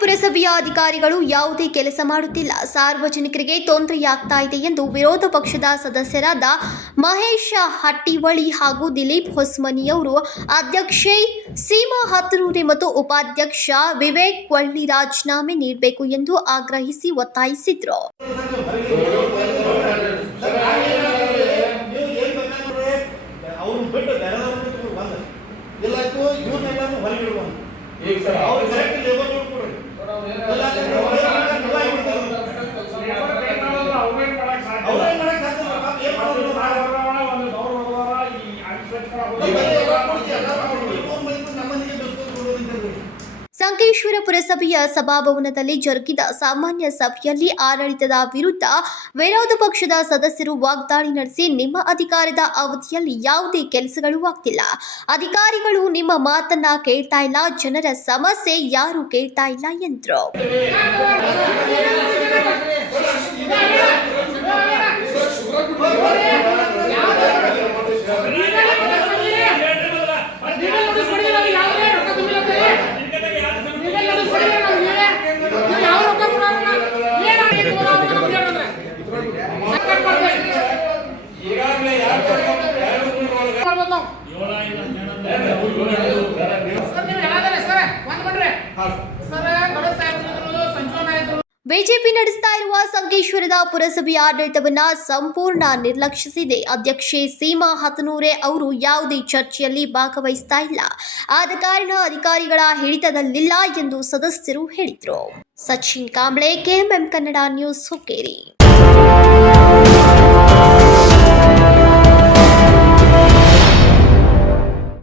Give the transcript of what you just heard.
ಪುರಸಭೆಯ ಅಧಿಕಾರಿಗಳು ಯಾವುದೇ ಕೆಲಸ ಮಾಡುತ್ತಿಲ್ಲ. ಸಾರ್ವಜನಿಕರಿಗೆ ತೊಂದರೆಯಾಗ್ತಾ ಇದೆ ಎಂದು ವಿರೋಧ ಪಕ್ಷದ ಸದಸ್ಯರಾದ ಮಹೇಶ ಹಟ್ಟಿವಳಿ ಹಾಗೂ ದಿಲೀಪ್ ಹೊಸ್ಮನಿಯವರು ಅಧ್ಯಕ್ಷೆ ಸೀಮಾ ಹತ್ತನೂರೆ ಮತ್ತು ಉಪಾಧ್ಯಕ್ಷ ವಿವೇಕ್ ವಳ್ಳಿ ರಾಜೀನಾಮೆ ನೀಡಬೇಕು ಎಂದು ಆಗ್ರಹಿಸಿ ಒತ್ತಾಯಿಸಿದರು. ಈಗ ಸರ್ ಅವ್ರು ಕರೆಕ್ಟ್ ಲೇಬರ್ ಸಂಕೇಶ್ವರ ಪುರಸಭೆಯ ಸಭಾಭವನದಲ್ಲಿ ಜರುಗಿದ ಸಾಮಾನ್ಯ ಸಭೆಯಲ್ಲಿ ಆಡಳಿತದ ವಿರುದ್ಧ ವಿರೋಧ ಪಕ್ಷದ ಸದಸ್ಯರು ವಾಗ್ದಾಳಿ ನಡೆಸಿ ನಿಮ್ಮ ಅಧಿಕಾರದ ಅವಧಿಯಲ್ಲಿ ಯಾವುದೇ ಕೆಲಸಗಳು ಆಗ್ತಿಲ್ಲ. ಅಧಿಕಾರಿಗಳು ನಿಮ್ಮ ಮಾತನ್ನ ಕೇಳ್ತಾ ಇಲ್ಲ, ಜನರ ಸಮಸ್ಯೆ ಯಾರು ಕೇಳ್ತಾ ಇಲ್ಲ ಎಂದ್ರು. ಬಿಜೆಪಿ ನಡೆಸ್ತಾ ಇರುವ ಸಂಕೇಶ್ವರದ ಪುರಸಭೆಯ ಆಡಳಿತವನ್ನ ಸಂಪೂರ್ಣ ನಿರ್ಲಕ್ಷಿಸಿದೆ. ಅಧ್ಯಕ್ಷೆ ಸೀಮಾ ಹತನೂರೆ ಅವರು ಯಾವುದೇ ಚರ್ಚೆಯಲ್ಲಿ ಭಾಗವಹಿಸ್ತಾ ಇಲ್ಲ. ಆದ ಕಾರಣ ಅಧಿಕಾರಿಗಳ ಹಿಡಿತದಲ್ಲಿಲ್ಲ ಎಂದು ಸದಸ್ಯರು ಹೇಳಿದರು. Sachin Kamble, KMM Kannada news Hukkeri.